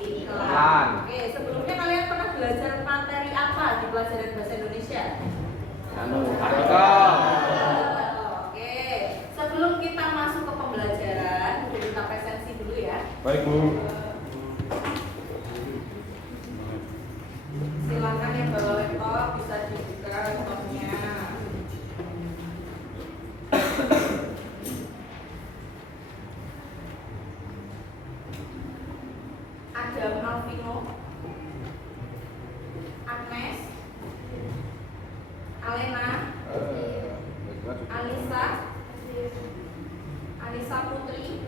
Iklan. Oke, sebelumnya kalian pernah belajar materi apa di pelajaran bahasa Indonesia? Artikel. Oke, sebelum kita masuk ke pembelajaran, kita presensi dulu ya. Baik, Bu. Silakan yang bawa laptop bisa dibuka laptopnya. Ada Malvino, Agnes, Alena, Anissa Putri,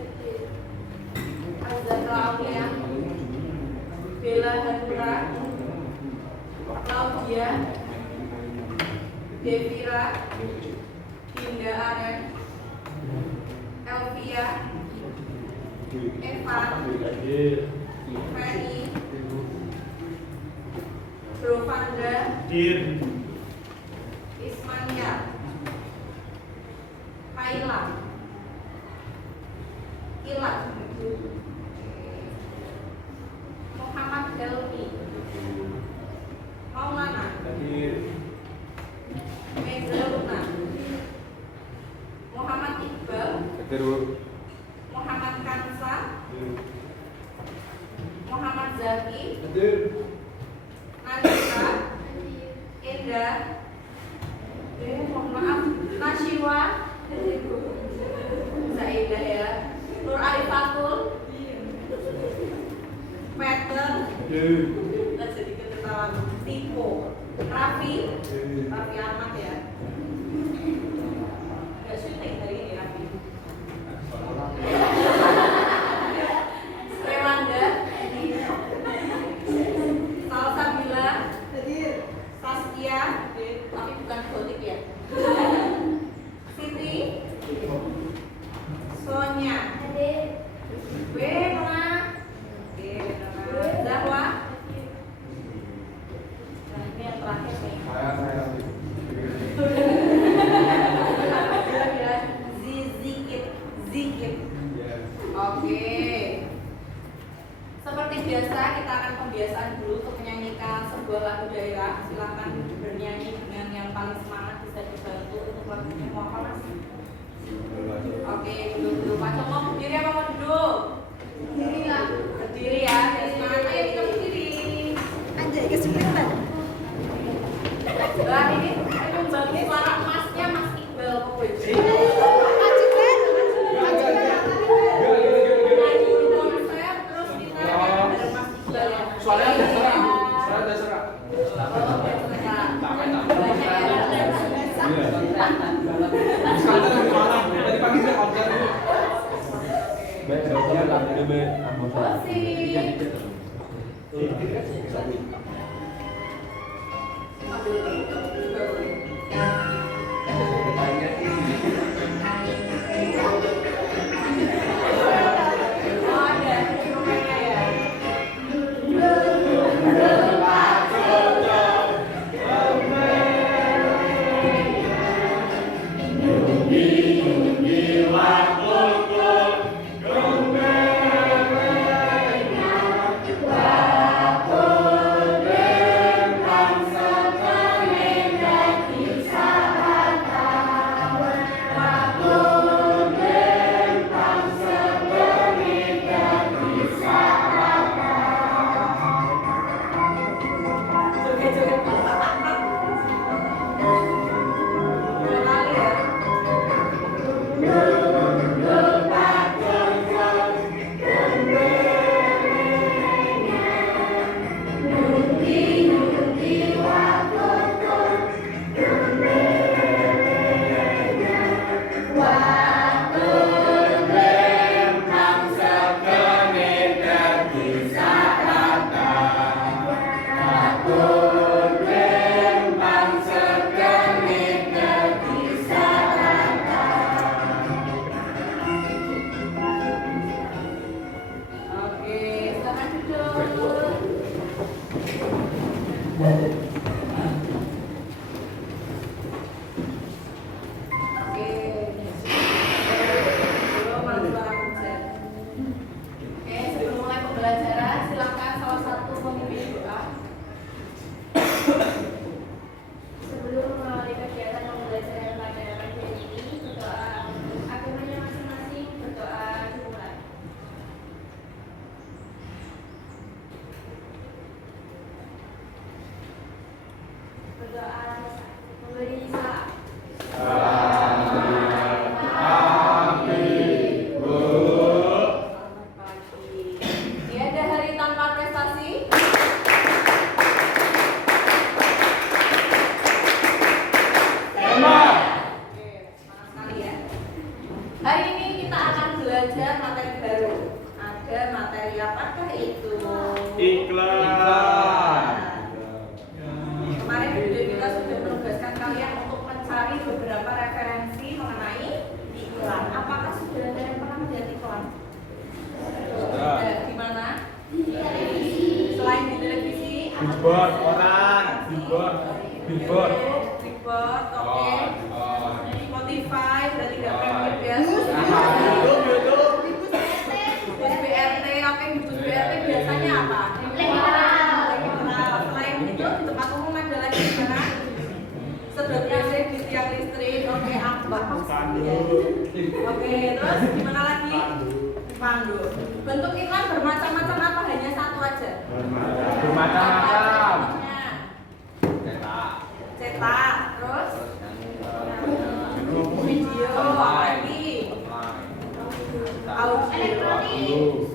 Azza Aulia, Bella Handura, Claudia, Devira, Dinda Aren, Elvia, Eva, Ferry, Brovanda, Ismania, Kaila, Ilat, Muhammad Helmi, Maulana, Meza Luna, Muhammad Iqbal, Muhammad Kansa, Muhammad Zaki, Nandita, Indah, mohon maaf, Nashiwa, Zaidah ya, Nur Arifatul, Peter, jadi ketertawan, Tiko, Raffi Ahmad ya, nggak syuting hari ini Raffi, Rewanda, Salsabila, Saskia, tapi bukan gotik ya, Siti, Sonia, Bella, Zahwa, nah ini yang terakhir nih, Zikit. Oke. Seperti biasa kita akan pembiasaan dulu untuk menyanyikan sebuah lagu daerah. Silakan bernyanyi dengan yang paling semangat, bisa dibantu untuk lagunya. Mau apa mas? Oke, duduk. Pak Cok mau berdiri apa mau duduk? Berdiri lah. Berdiri ya. Semangat ayo kita berdiri. Anjay kesulitan. Nah ini membagi suara emasnya Mas Iqbal Koweji. Soalnya ada serak. Tadi pagi saya order dulu. Baik, saya lanjut be. Sebelum mulai pembelajaran Apakah itu? Iklan. Kemarin video kita sudah menugaskan kalian untuk mencari beberapa referensi mengenai iklan. Apakah sudah ada yang pernah melihat iklan? Di mana? Selain di televisi, Billboard, koran, billboard, billboard. Billboard, oke. Spotify berarti nggak premium ya. Bus BRT, oke. Bus BRT biasanya apa? Terminal. Selain itu di tempat umum ada lagi kan? Sedot AC di tiang listrik, oke. Ambak. Oke, terus di mana lagi? Pandu. Bentuk iklan bermacam-macam apa hanya satu aja? Bermacam-macam. Cetak, terus video, apa lagi? Audio.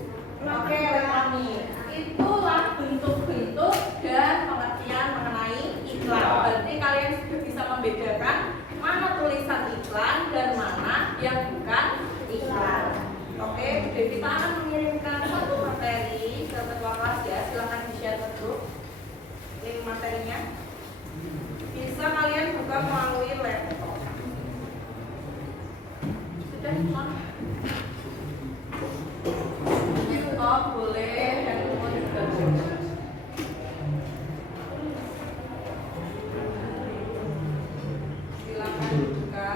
Oke, elektronik. Itulah bentuk-bentuk dan pengertian mengenai iklan. Berarti kalian sudah bisa membedakan mana tulisan iklan dan mana yang bukan iklan. Oke, jadi kita akan mengirimkan satu materi ke ketua kelas ya. Silahkan di-share ke grup link materinya. Bisa kalian buka melalui laptop. Sudah semua? Laptop boleh, handphone juga boleh. Silakan buka.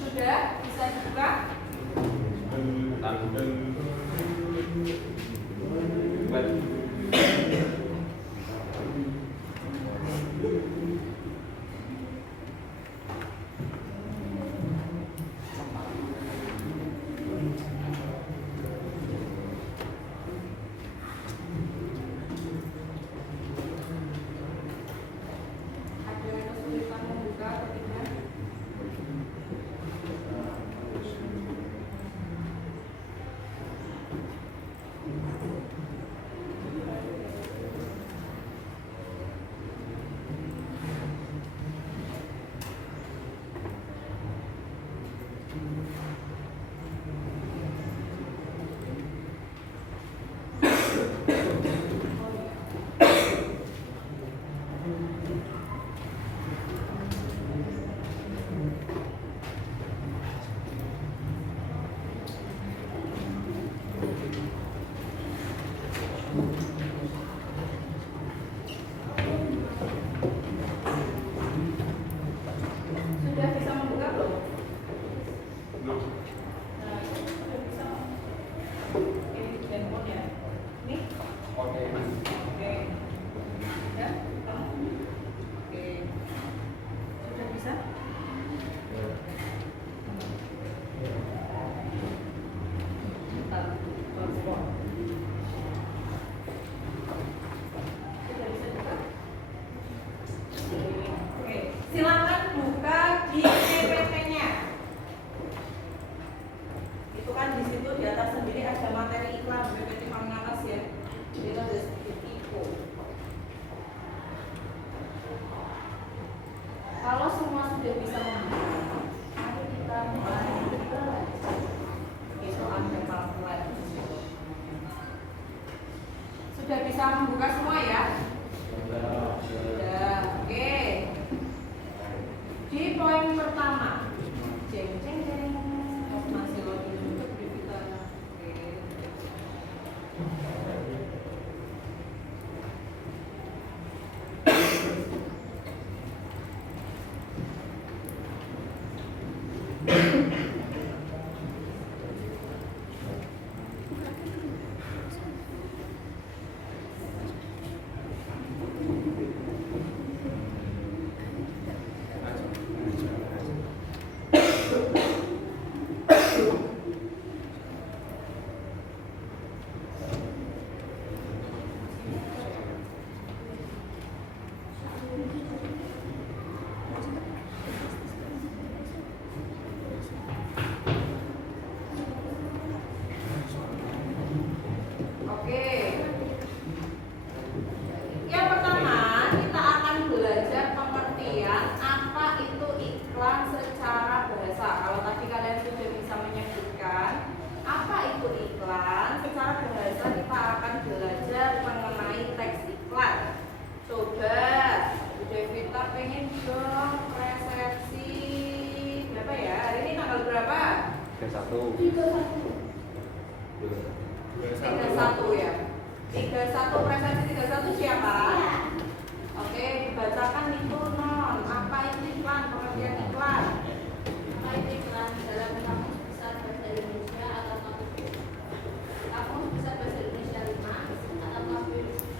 Sudah bisa dibuka? Ada yang kesulitan membuka atau tidak? Sudah bisa membuka belum? Nah, sudah bisa. Ini handphone ya. Ini? Oke. Oke. Ya, kamu? Oke. Sudah bisa? Bentar, transport. Sudah bisa buka? Oke, silakan buka di PPT-nya. Itu kan di situ di atas sendiri ada materi iklan PPT paling atas ya. Itu ada sedikit info. Kalau semua sudah bisa membuka, mari kita mulai belajar. Itu ada pamflet. Sudah bisa membuka semua ya? Sudah, oke. Di poin pertama, jeng jeng jeng, masih login juga di kita. Oke. 31 ya. 31 presensi 31 siapa? Oke, dibacakan itu non. Apa itu iklan? Pengertian iklan. Apa itu iklan dalam kamus besar bahasa Indonesia atau kamus besar bahasa Indonesia 5 atau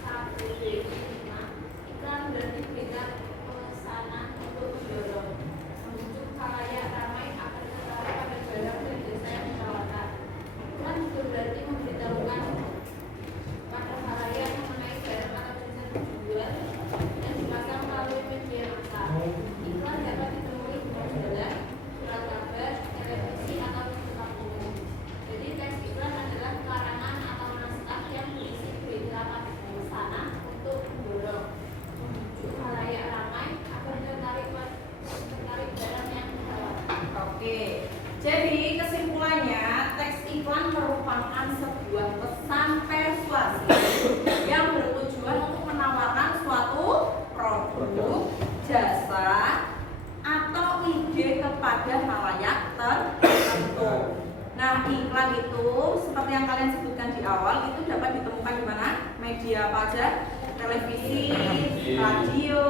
KBBI 5? Iklan berarti berita pemesanan untuk mendorong, membujuk khalayak ramai akan tertarik pada barang dan jasa yang ditawarkan. Iklan juga berarti memberitahukan pada khalayak mengenai barang atau jasa yang dijual dan dipasang melalui media massa. Iklan dapat ditemui di majalah, surat kabar, televisi atau di tempat umum. Jadi teks iklan adalah karangan atau naskah yang berisi berita pemesanan untuk mendorong, membujuk khalayak ramai agar tertarik barang yang ditawarkan. Oke. Jadi kesimpulannya teks iklan merupakan sebuah pesan persuasif yang bertujuan untuk menawarkan suatu produk, jasa, atau ide kepada khalayak tertentu. Nah, iklan itu seperti yang kalian sebutkan di awal itu dapat ditemukan di mana? Media apa aja? Televisi, radio,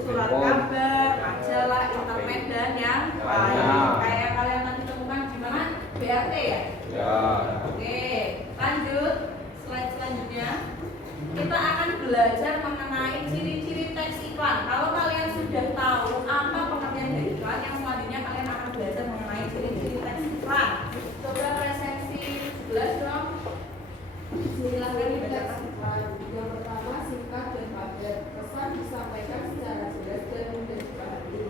surat kabar, majalah, internet dan yang lain. Kayak kalian tadi temukan di mana? BRT ya? Ya. Oke, lanjut. Slide selanjutnya. Kita akan belajar mengenai ciri-ciri teks iklan. Kalau kalian sudah tahu apa pengertian dari iklan, yang selanjutnya kalian akan belajar mengenai ciri-ciri teks iklan. Coba presensi 17 dong. Silahkan dibacakan. Yang pertama singkat dan padat, pesan disampaikan secara jelas dan mudah dipahami.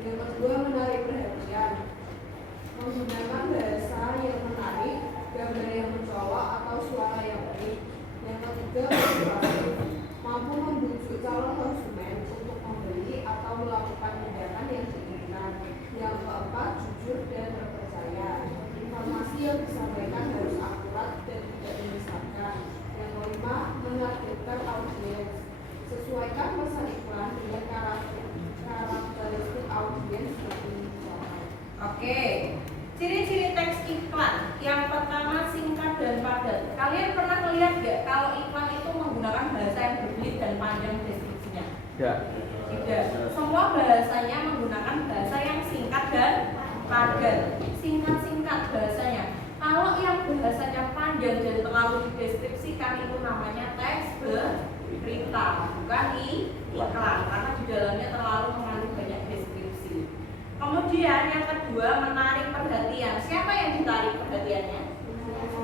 Yang kedua menarik perhatian, menggunakan bahasa yang menarik, gambar yang mencolok atau suara yang baik. Yang ketiga persuasif, mampu membujuk calon konsumen untuk membeli atau melakukan tindakan yang diinginkan. Yang keempat jujur dan terpercaya, informasi yang disampaikan harus akurat dan tidak menyesatkan. Yang kelima menargetkan audiens, sesuaikan pesan iklan dengan karakteristik audiens yang ingin dicapai. Oke, ciri-ciri teks iklan. Yang pertama singkat dan padat. Kalian pernah melihat nggak kalau iklan itu menggunakan bahasa yang berbelit dan panjang deskripsinya? Ya. Tidak. Semua bahasanya menggunakan bahasa yang singkat dan padat. Singkat-singkat bahasanya. Kalau yang bahasanya panjang dan terlalu dideskripsikan itu namanya teks berita, bukan iklan, karena di dalamnya terlalu mengandung banyak deskripsi. Kemudian yang kedua menarik perhatian. Siapa yang ditarik perhatiannya?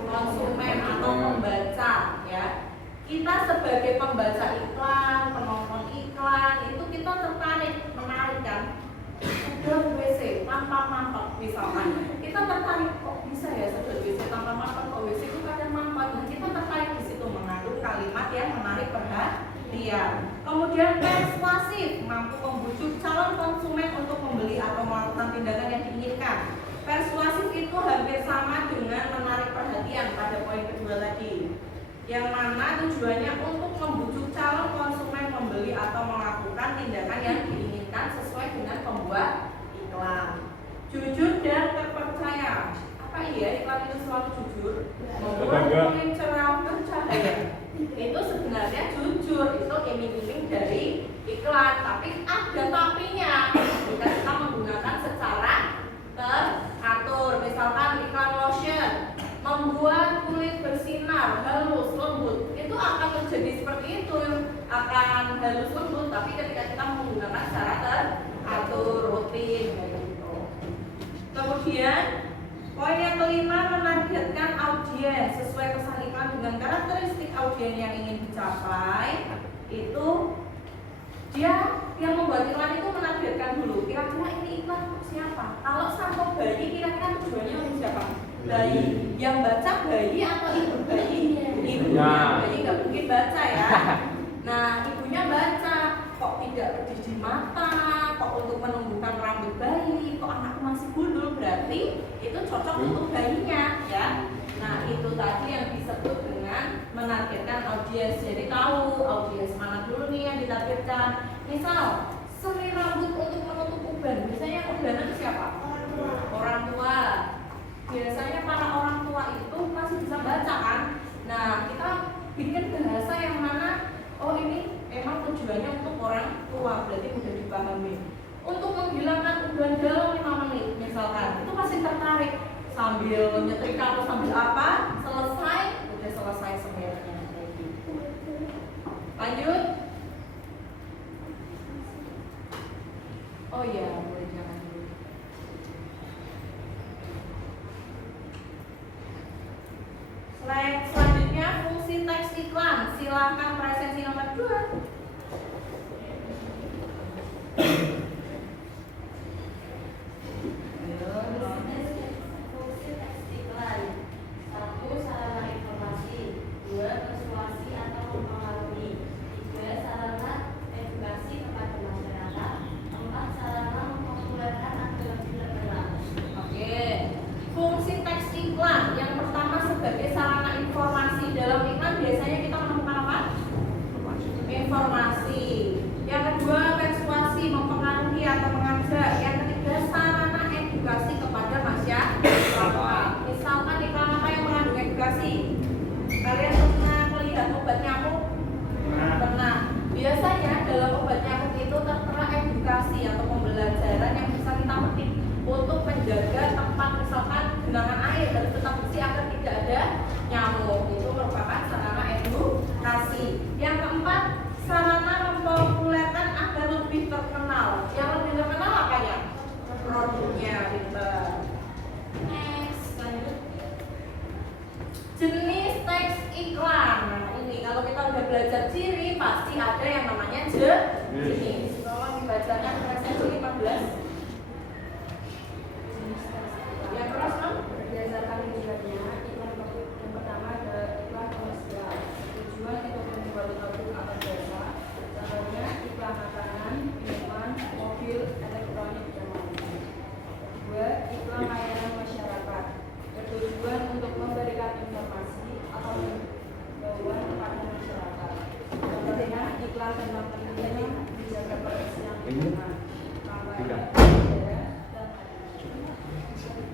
Konsumen atau pembaca, ya. Kita sebagai pembaca iklan, penonton iklan itu kita tertarik, menarik kan? Sedot WC tanpa mampet misalkan, kita tertarik kok bisa ya sedot WC tanpa mampet, kok WC itu kadang mampet. Nah, kita tertarik di situ mengandung kalimat yang menarik perhatian. Kemudian persuasif, mampu membujuk calon konsumen untuk membeli atau melakukan tindakan yang diinginkan. Persuasif itu hampir sama dengan menarik perhatian pada poin kedua tadi, yang mana tujuannya untuk membujuk calon konsumen membeli atau melakukan tindakan yang diinginkan sesuai dengan pembuat iklan. Jujur dan terpercaya. Apa iya iklan itu selalu jujur? Membuat kulit cerah bercahaya. Itu sebenarnya jujur, itu iming-iming dari iklan, tapi ada tapinya. Jika kita menggunakan secara teratur, misalkan iklan lotion membuat kulit bersinar, halus, lembut, itu akan terjadi seperti itu, akan halus lembut, tapi ketika kita menggunakan secara teratur, rutin, gitu. Kemudian poin yang kelima menargetkan audiens sesuai pesan iklan dengan karakteristik audiens yang ingin dicapai. Itu dia yang membuat iklan itu menargetkan dulu, kira-kira ini iklan untuk siapa? Kalau sampo bayi kira-kira tujuannya untuk siapa? Bayi. Yang baca bayi atau ibu bayi? Ibunya. Bayi nggak mungkin baca ya. Nah, ibunya baca, kok tidak pedih di mata, kok untuk menumbuhkan rambut bayi, kok anakku masih gundul, berarti itu cocok untuk bayinya ya. Nah, itu tadi yang disebut dengan menargetkan audiens. Jadi tahu audiens mana dulu nih yang ditargetkan. Misal seri rambut untuk menutup uban, biasanya ubanan siapa? Orang tua. biasanya para orang tua itu masih bisa baca kan. Nah, kita bikin bahasa yang mana, oh ini emang tujuannya untuk orang tua, berarti mudah dipahami. Untuk menghilangkan uban dalam 5 menit misalkan, itu masih tertarik sambil nyetrika atau sambil apa, selesai, udah selesai sebenarnya. Lanjut. Oh iya, boleh jangan dulu. Slide selanjutnya fungsi teks iklan. Silakan presensi nomor 2. Fungsi teks iklan: 1. Sarana informasi. 2. Persuasi atau mempengaruhi. 3. Sarana edukasi kepada masyarakat. 4. Sarana mempopulerkan agar lebih terkenal. Oke. Fungsi teks iklan yang pertama sebagai sarana informasi. Dalam iklan biasanya kita menemukan apa? Informasi. Yang kedua, persuasi, mempengaruhi atau mengajak. Yang ketiga, sarana edukasi kepada masyarakat. Misalkan iklan apa yang mengandung edukasi? Kalian pernah melihat obat nyamuk? Pernah. Biasanya dalam obat nyamuk itu tertera edukasi atau pembelajaran yang bisa kita petik untuk menjaga tempat, misalkan genangan air harus tetap bersih agar tidak ada nyamuk. Itu merupakan sarana edukasi. Yang keempat, sarana mempopulerkan agar lebih terkenal. Yang lebih terkenal apa ya? Produknya, pinter. Next, lanjut. Jenis teks iklan. Nah, ini kalau kita udah belajar ciri pasti ada yang namanya jenis. Tolong dibacakan presensi 15. Yang keras kan? Berdasarkan tujuannya, iklan produk yang pertama ada iklan komersial. Tujuan untuk menjual produk atau jasa. Contohnya iklan makanan, minuman, mobil, elektronik, dan lainnya. 2. Iklan layanan masyarakat. Bertujuan untuk memberikan informasi atau himbauan kepada masyarakat. Contohnya iklan tentang pentingnya menjaga kebersihan lingkungan, kampanye udara, dan lainnya.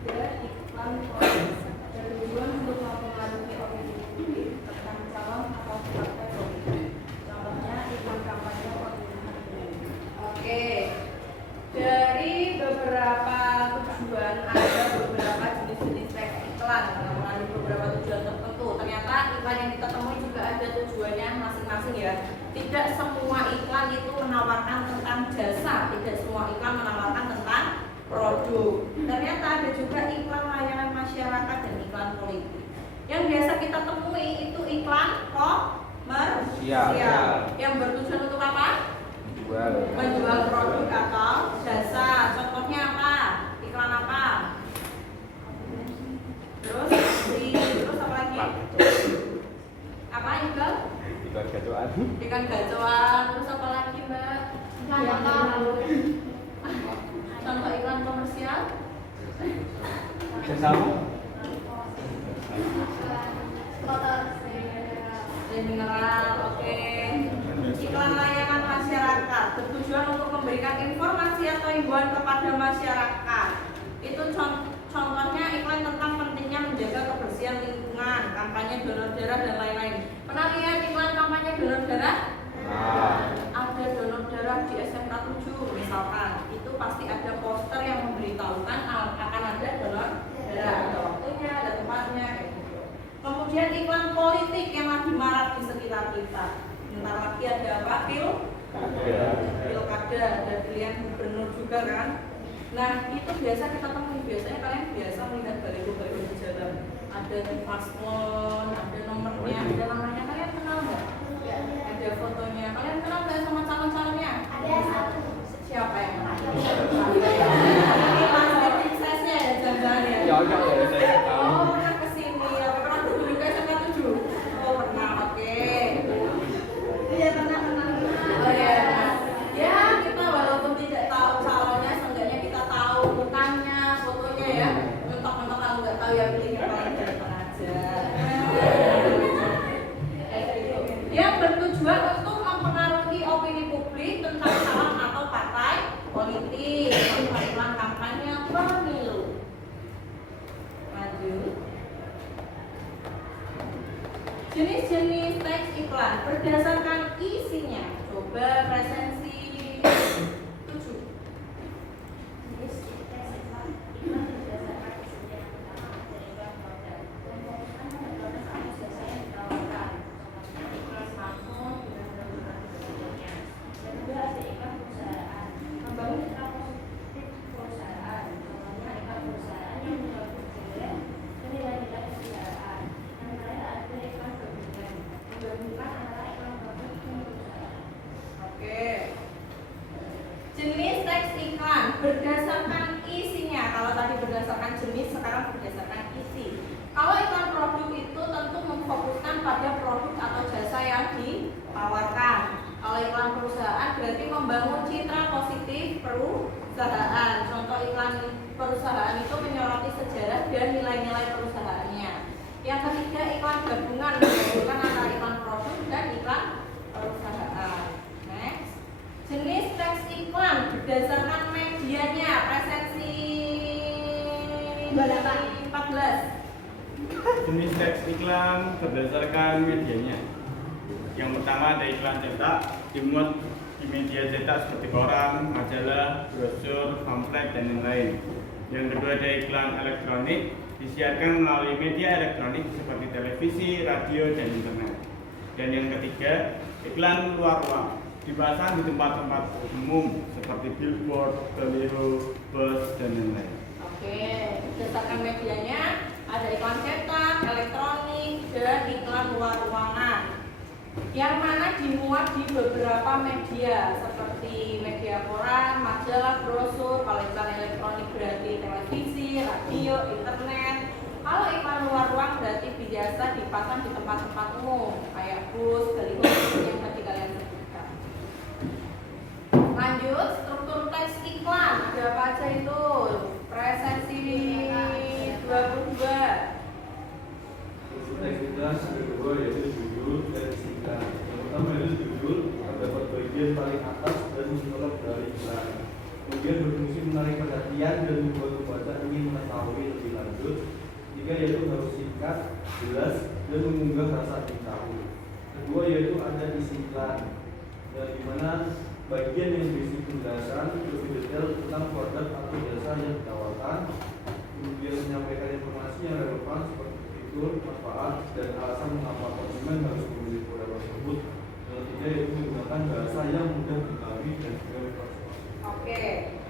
3. Iklan politik. Bertujuan untuk mempengaruhi opini publik tentang calon atau partai politik. Contohnya iklan kampanye pemilihan umum. Oke. Dari beberapa tujuan ada beberapa jenis-jenis teks iklan yang mengandung beberapa tujuan tertentu. Ternyata iklan yang kita temui juga ada tujuannya masing-masing ya. Tidak semua iklan itu menawarkan tentang jasa, tidak semua iklan menawarkan tentang produk. Ternyata ada juga iklan layanan masyarakat dan iklan politik. Yang biasa kita temui itu iklan komersial. Yang bertujuan untuk apa? Menjual produk atau jasa. Contohnya apa? Iklan apa? Terus apa lagi? Apa iklan? Iklan gacoan. Ikan gacoan. Terus apa lagi, Mbak? Iklan motor. Contoh iklan komersial? Bersama. Motor. General, oke. Iklan layanan masyarakat bertujuan untuk memberikan informasi atau himbauan kepada masyarakat. Itu contohnya iklan tentang pentingnya menjaga kebersihan lingkungan, kampanye donor darah dan lain-lain. Pernah lihat iklan kampanye donor darah? Ada donor darah di SMK 7 misalkan. Itu pasti ada poster yang memberitahukan akan ada donor darah, ada waktunya, ada tempatnya, kayak gitu. Kemudian iklan politik yang lagi marak di sekitar kita. Bentar lagi ada apa? Pilkada, ada pilihan gubernur juga kan. Nah itu biasa kita temui, biasanya kalian biasa melihat baliho-baliho di jalan. Ada paslon, ada nomornya, ada namanya, kalian kenal nggak? Ada fotonya, kalian kenal nggak sama calon-calonnya? Ada satu. Siapa yang kenal? Ini pasti suksesnya ya jangan-jangan ya. Saya tahu. Oh pernah kesini, apa pernah duduk ke SMK 7? Oh pernah, oke. Iya pernah. Oh ya, ya kita walaupun tidak tahu calonnya, seenggaknya kita tahu mukanya, fotonya ya. Mentok-mentok kalau nggak tahu ya pilih yang paling ganteng aja. Jenis-jenis teks iklan berdasarkan isinya. Coba presensi 7. Jenis teks iklan berdasarkan isinya. Pertama ada iklan produk. Memfokuskan pada produk atau jasa yang ditawarkan. Contohnya iklan smartphone dengan keuntungan sebagainya. Yang kedua ada iklan perusahaan. Membangun citra positif perusahaan. Contohnya iklan perusahaan yang menggabung brand dan nilai-nilai perusahaan. Yang terakhir ada iklan gabungan. Menggabungkan antara iklan produk dan perusahaan. Oke. Jenis teks iklan berdasarkan isinya. Kalau tadi berdasarkan jenis, sekarang berdasarkan isi. Kalau iklan produk itu tentu memfokuskan pada produk atau jasa yang ditawarkan. Kalau iklan perusahaan berarti membangun citra positif perusahaan. Contoh iklan perusahaan itu menyoroti sejarah dan nilai-nilai perusahaannya. Yang ketiga iklan gabungan menggabungkan antara iklan produk dan iklan perusahaan. Next, jenis teks iklan berdasarkan medianya. Presensi 14. Jenis teks iklan berdasarkan medianya. Yang pertama ada iklan cetak, dimuat di media cetak seperti koran, majalah, brosur, pamflet, dan lain-lain. Yang kedua ada iklan elektronik, disiarkan melalui media elektronik seperti televisi, radio, dan internet. Dan yang ketiga, iklan luar ruang, dipasang di tempat-tempat umum seperti billboard, baliho, bus, dan lain-lain. Oke, berdasarkan medianya ada iklan cetak, elektronik, dan iklan luar ruangan. Yang mana dimuat di beberapa media seperti media koran, majalah, brosur. Kalau iklan elektronik berarti televisi, radio, internet. Kalau iklan luar ruang berarti biasa dipasang di tempat-tempat umum kayak bus, baliho yang tadi kalian sebutkan. Lanjut, struktur teks iklan ada apa aja itu? Presensi 22. Teks iklan yang kedua yaitu judul dan isi iklan. Yang pertama yaitu judul, terdapat bagian paling atas dan mencolok dari iklan. Kemudian berfungsi menarik perhatian dan membuat pembaca ingin mengetahui lebih lanjut. Tiga yaitu harus singkat, jelas, dan mengunggah rasa ingin tahu. Kedua yaitu ada isi iklan, yang dimana bagian yang berisi penjelasan lebih detail tentang produk atau jasa yang ditawarkan. Kemudian menyampaikan informasi yang relevan seperti fitur, manfaat, dan alasan mengapa konsumen harus memilih produk tersebut. Yang ketiga yaitu menggunakan bahasa yang mudah dipahami dan juga informasi. Oke,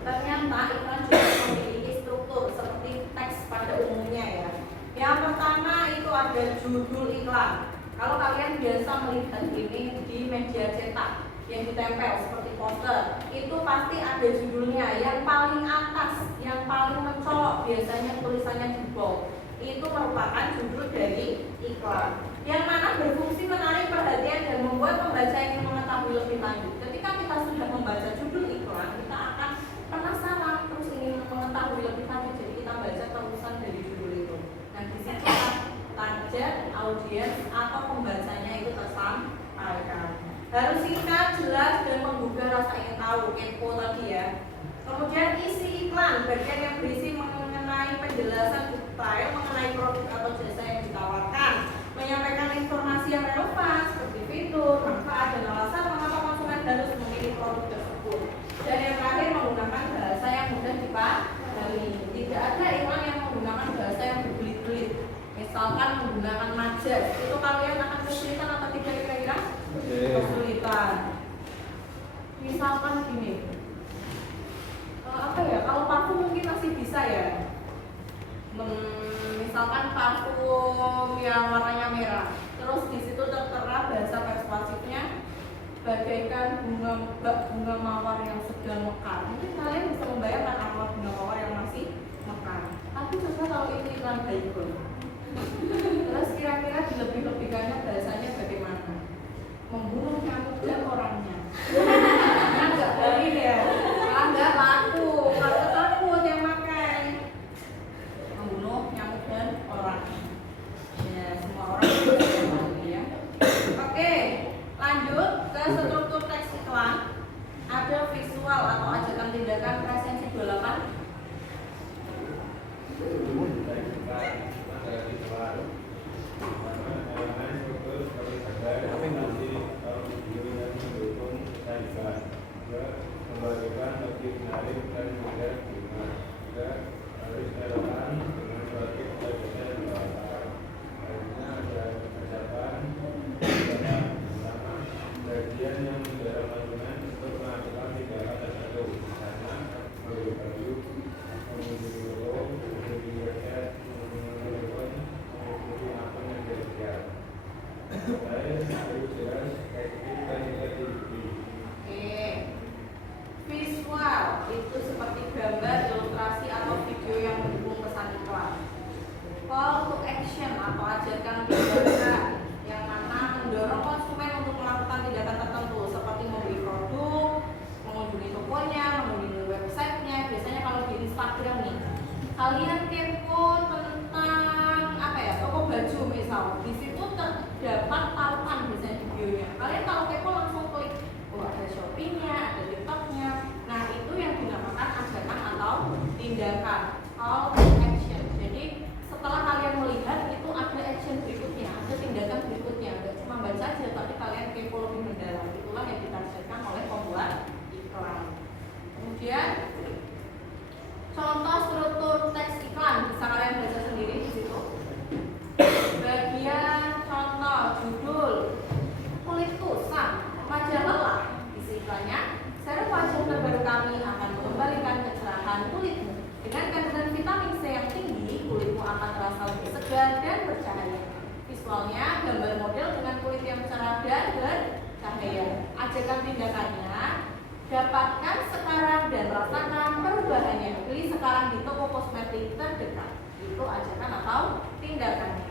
ternyata iklan juga memiliki struktur seperti teks pada umumnya ya. Yang pertama itu ada judul iklan. Kalau kalian biasa melihat ini di media cetak yang ditempel seperti poster, itu pasti ada judulnya. Yang paling atas, yang paling mencolok biasanya tulisannya di bold. Itu merupakan judul dari iklan. Yang mana berfungsi menarik perhatian dan membuat pembaca ingin mengetahui lebih lanjut. Ketika kita sudah membaca judul iklan, kita akan penasaran terus ingin mengetahui lebih lanjut. Jadi kita baca terusan dari judul itu. Nah di situ target audiens atau pembacanya itu tersampaikan. Harus singkat, jelas, dan menggugah rasa ingin tahu, kepo tadi ya. Kemudian isi iklan, bagian yang berisi mengenai penjelasan detail mengenai produk atau jasa yang ditawarkan, menyampaikan informasi yang relevan seperti fitur, manfaat, dan alasan mengapa konsumen harus memilih produk tersebut. Dan yang terakhir menggunakan bahasa yang mudah dipahami. Tidak ada iklan yang menggunakan bahasa yang berbelit-belit. Misalkan menggunakan majas, itu kalian akan kesulitan atau tidak kira-kira? Kesulitan. Misalkan gini, apa ya? Kalau parfum mungkin masih bisa ya. Misalkan parfum yang warnanya merah, terus di situ tertera bahasa persuasifnya bagaikan bunga mawar yang sedang mekar. Mungkin kalian bisa membayangkan apa bunga mawar yang masih mekar. Tapi coba kalau itu iklan Baygon, terus kira-kira dilebih-lebihkannya bahasanya bagaimana? Membunuh nyamuk dan orangnya. Enggak boleh ya. Enggak laku, kalau takut yang makan. Membunuh nyamuk dan orang. Ya, semua orang bisa ya. Oke, lanjut ke struktur teks iklan. Ada visual atau ajakan tindakan presensi 28. Iklan baik, jelas, teknik, dan kreativiti. Oke. Visual itu seperti gambar, ilustrasi atau video yang mendukung pesan iklan. Call to action atau ajakan tindakan yang mana mendorong konsumen untuk melakukan tindakan tertentu seperti membeli produk, mengunjungi tokonya, mengunjungi websitenya. Biasanya kalau di Instagram nih, kalian kepo tentang apa ya, toko baju misal, di situ terdapat tautan biasanya di bio-nya. Kalian kalau kepo langsung klik, oh ada Shopee-nya, ada TikTok-nya. Nah itu yang dinamakan ajakan atau tindakan, call to action. Jadi setelah kalian melihat itu ada action berikutnya, ada tindakan berikutnya. Gak cuma baca aja, tapi kalian kepo lebih mendalam. Itulah yang ditargetkan oleh pembuat iklan. Kemudian contoh struktur teks iklan bisa kalian baca sendiri di situ. Bagian contoh judul, kulit kusam, wajah lelah, isi iklannya. Serum wajah terbaru kami akan mengembalikan kecerahan kulitmu. Dengan kandungan vitamin C yang tinggi, kulitmu akan terasa lebih segar dan bercahaya. Visualnya gambar model dengan kulit yang cerah dan bercahaya. Ajakan tindakannya, dapatkan sekarang dan rasakan perubahannya. Beli sekarang di toko kosmetik terdekat. Itu ajakan atau tindakannya.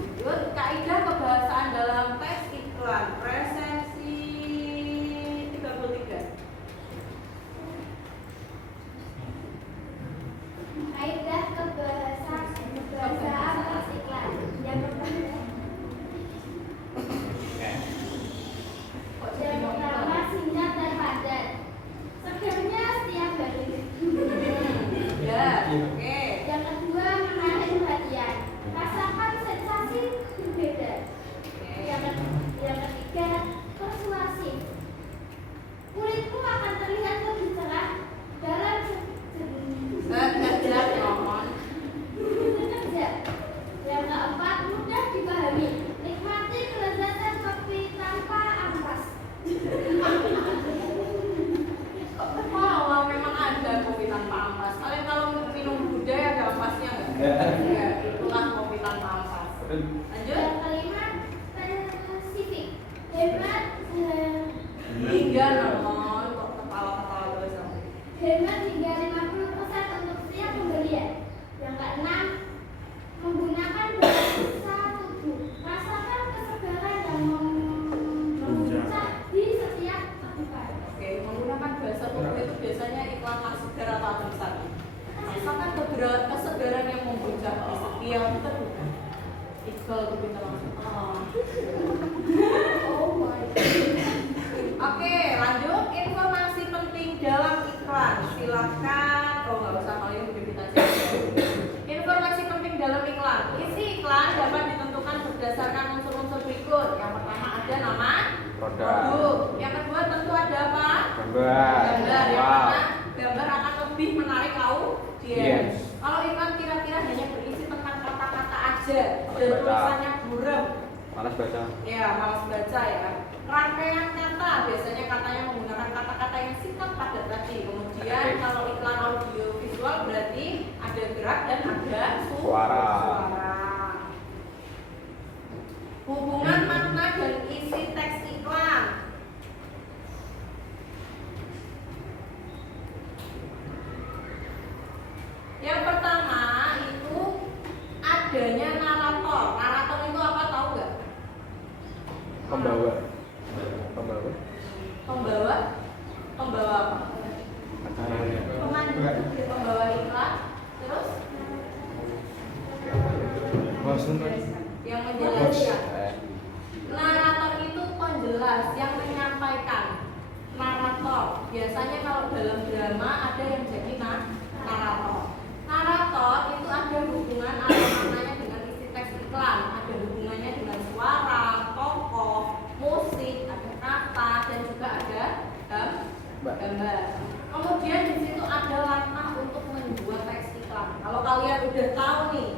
Lanjut, kaidah kebahasaan dalam teks iklan, presensi 33. Kaidah kebahasaan teks iklan. Yang pertama, singkat dan padat. Segernya setiap hari. Ya, oke. Yang kedua, menarik perhatian. Rasakan sensasi berbeda. Yang ketiga, persuasif. Kulitku akan terlihat lebih cerah dalam Sekejap, mohon. sekejap. Yang keempat, mudah dipahami. Nikmati kelezatan kopi tanpa ampas. Oh, memang ada kopi tanpa ampas. Kalian kalau minum Buddha ada ampasnya nggak? Ya, itulah kopi tanpa ampas. Lanjut. Yang kelima, spesifik. Hemat, Hingga nonton kok kepala-kepala terus. hemat hingga 50% untuk setiap pembelian. Yang keenam, menggunakan bahasa tubuh. Rasakan kesegaran yang memuncak di setiap kehidupan. Oke, menggunakan bahasa tubuh itu biasanya iklan masker atau adem sari. Rasakan kesegaran yang memuncak di setiap terbuka. Iqbal tuh pintar langsung. Oh my God. Oke, lanjut informasi penting dalam iklan. Silakan. Oh, nggak usah, kalian udah kita cek. Informasi penting dalam iklan. Isi iklan dapat ditentukan berdasarkan unsur-unsur berikut. Yang pertama ada nama produk. Yang kedua tentu ada apa? Gambar. Yang mana gambar akan lebih menarik audiens. Kalau iklan kira-kira hanya berisi tentang kata-kata aja dan tulisannya buram, Malas baca. ya malas baca ya. Rangkaian kata, biasanya katanya menggunakan kata-kata yang singkat padat tadi. Kemudian kalau iklan audio visual berarti ada gerak dan ada Suara. Hubungan makna dan isi teks iklan. Yang pertama itu adanya narator. Narator itu apa, tahu nggak? Pembawa. Pembawa apa? Acaranya. Pemandu, pembawa iklan. Terus yang menjelaskan. Narator itu penjelas yang menyampaikan. Narator biasanya kalau dalam drama ada yang jadi narator. Narator itu ada hubungan atau maknanya dengan isi teks iklan, ada hubungannya dengan suara, tokoh, musik, ada kata dan juga ada gambar. Kemudian di situ ada langkah untuk membuat teks iklan. Kalau kalian udah tahu nih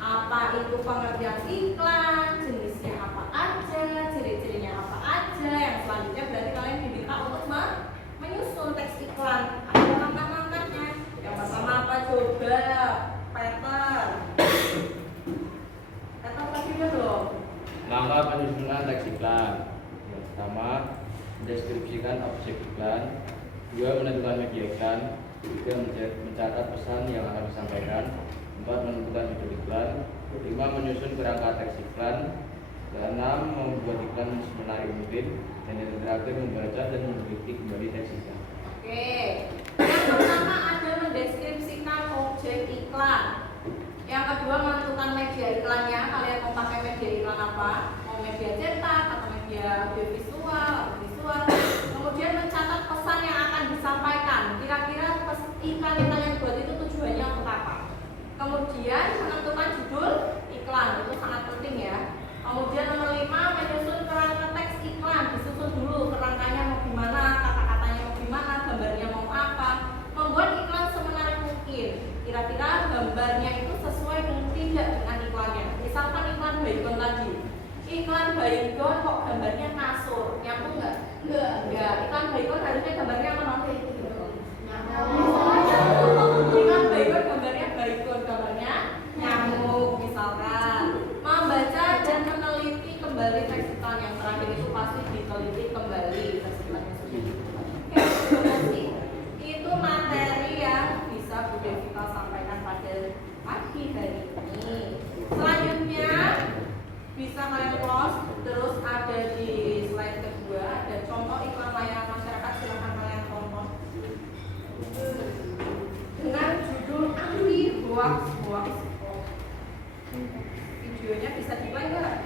apa itu pengertian iklan, jenisnya apa aja, ciri-cirinya apa aja, yang selanjutnya berarti kalian diminta untuk menyusun teks iklan. Ada langkah-langkahnya. Yang pertama apa coba? Pattern. Pattern lagi penyusunan teks iklan. Yang pertama, mendeskripsikan objek iklan. 2. Menentukan media iklan. 3. Mencatat pesan yang akan disampaikan. 4. Menentukan judul iklan. 5. Menyusun kerangka teks iklan. 6. Membuat iklan menarik mungkin. Dan yang terakhir, membaca dan meneliti kembali teks iklan. Oke, yang pertama ada mendeskripsikan objek iklan. Yang kedua menentukan media iklannya. Kalian mau pakai media iklan apa? Mau media cetak atau media audiovisual atau visual. Kemudian mencatat pesan yang akan disampaikan. Kira-kira iklan yang kalian buat itu tujuannya untuk apa? Kemudian menentukan judul iklan, itu sangat penting ya. Kemudian nomor 5, menyusun kerangka teks iklan. Disusun dulu kerangkanya mau gimana, kata-katanya mau gimana, gambarnya mau apa. Membuat iklan semenarik mungkin. Kira-kira gambarnya itu sesuai dengan tidak dengan iklannya. Misalkan iklan Baygon tadi. Iklan Baygon kok gambarnya kasur, nyambung nggak? Enggak. Iklan Baygon harusnya gambarnya apa nanti? Iklan Baygon gambarnya Baygon, gambarnya nyamuk misalkan. Membaca dan meneliti kembali teks iklan. Yang terakhir itu pasti diteliti kembali teks iklannya sendiri. Oke, itu materi yang bisa Bu Devita sampaikan pada pagi hari ini. Selanjutnya bisa kalian close. Terus ada di slide kedua ada contoh iklan layanan masyarakat, silahkan kalian tonton dengan judul anti hoax. Videonya bisa di-play nggak?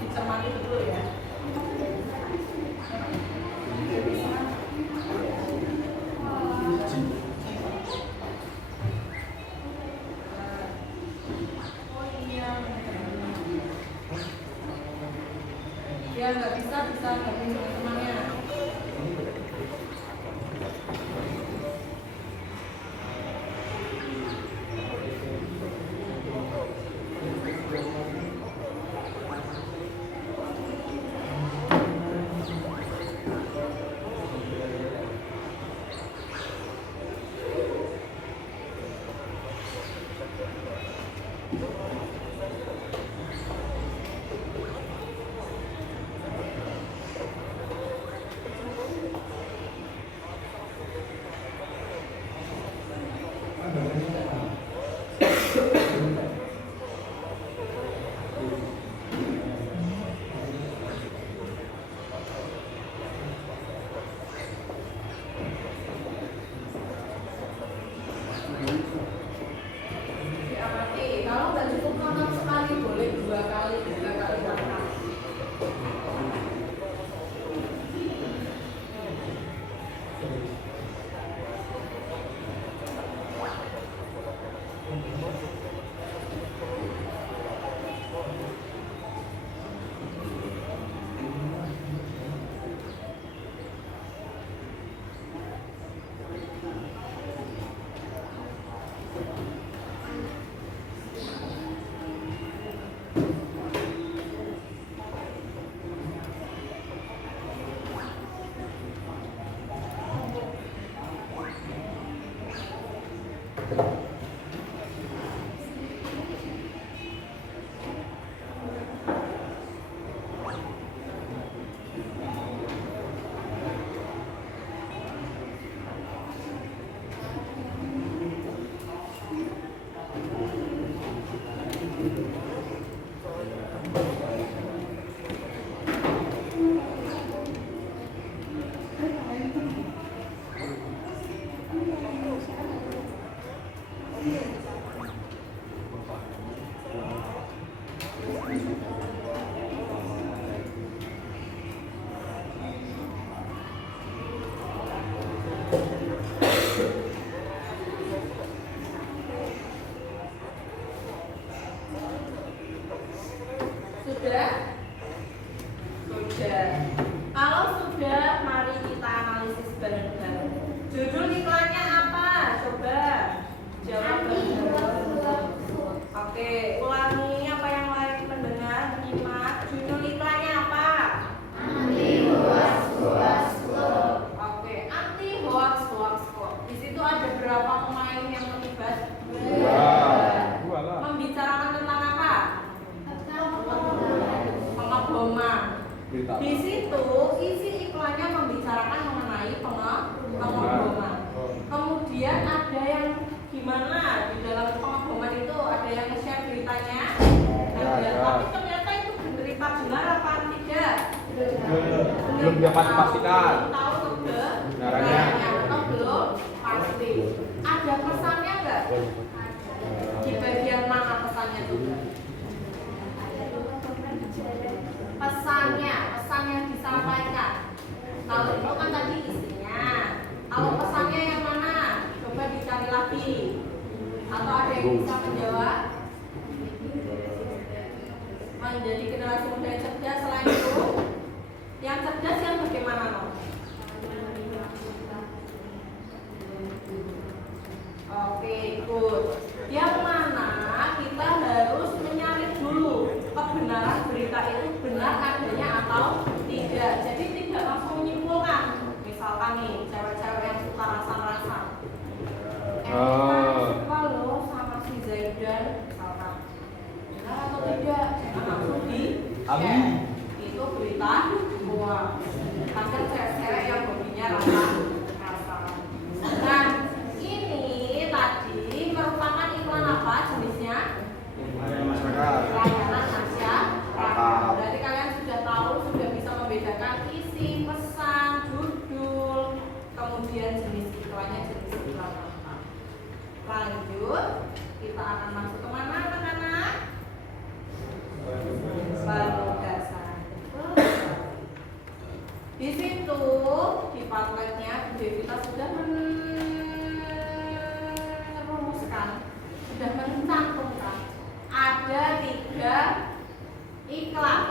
Dicermati dulu ya. Ya nggak bisa gabung dengan temannya. Diamati. Kalau nggak cukup nonton sekali boleh 2 kali, 3 kali bahkan. Sudah? Sudah. Kalau sudah, mari kita analisis bareng-bareng. Judul iklannya apa? Coba jawab bareng-bareng. Oke, ulangi apa yang lain mendengar, menyimak. Judul iklannya apa? Anti Berita. Di situ isi iklannya membicarakan mengenai pengeboman. Kemudian ada yang gimana di dalam pengeboman itu ada yang nge-share beritanya, ada. Tapi ternyata itu berita benar apa tidak? Belum dapat dipastikan. Belum tahu Kebenarannya. atau belum pasti. Ada pesannya nggak? Di bagian mana pesannya tuh? Pesan yang disampaikan. Kalau itu kan tadi isinya. Kalau pesannya yang mana? Coba dicari lagi. Atau ada yang bisa menjawab? Menjadi generasi muda yang cerdas selain itu, yang cerdas yang bagaimana no? Oke, good. Yang mana kita harus mencari dulu kebenaran berita itu benar adanya atau tidak. Jadi tidak langsung menyimpulkan. Misalkan nih, cewek-cewek yang suka rasan-rasan. Suka loh sama si Zaidan, misalkan. Benar atau tidak? Jangan langsung di share. Itu berita hoax. Kadang cewek-cewek yang hobinya rasan-rasan. Nah, ini tadi merupakan iklan apa jenisnya? Layanan masyarakat. Berarti kalian sudah tahu, sudah bisa membedakan isi, pesan, judul, kemudian jenis iklannya, jenis iklan apa. Lanjut, kita akan masuk ke mana anak-anak? Penugasan. Di situ di pamfletnya Bu Devita sudah merumuskan, sudah mencantumkan ada 3 iklan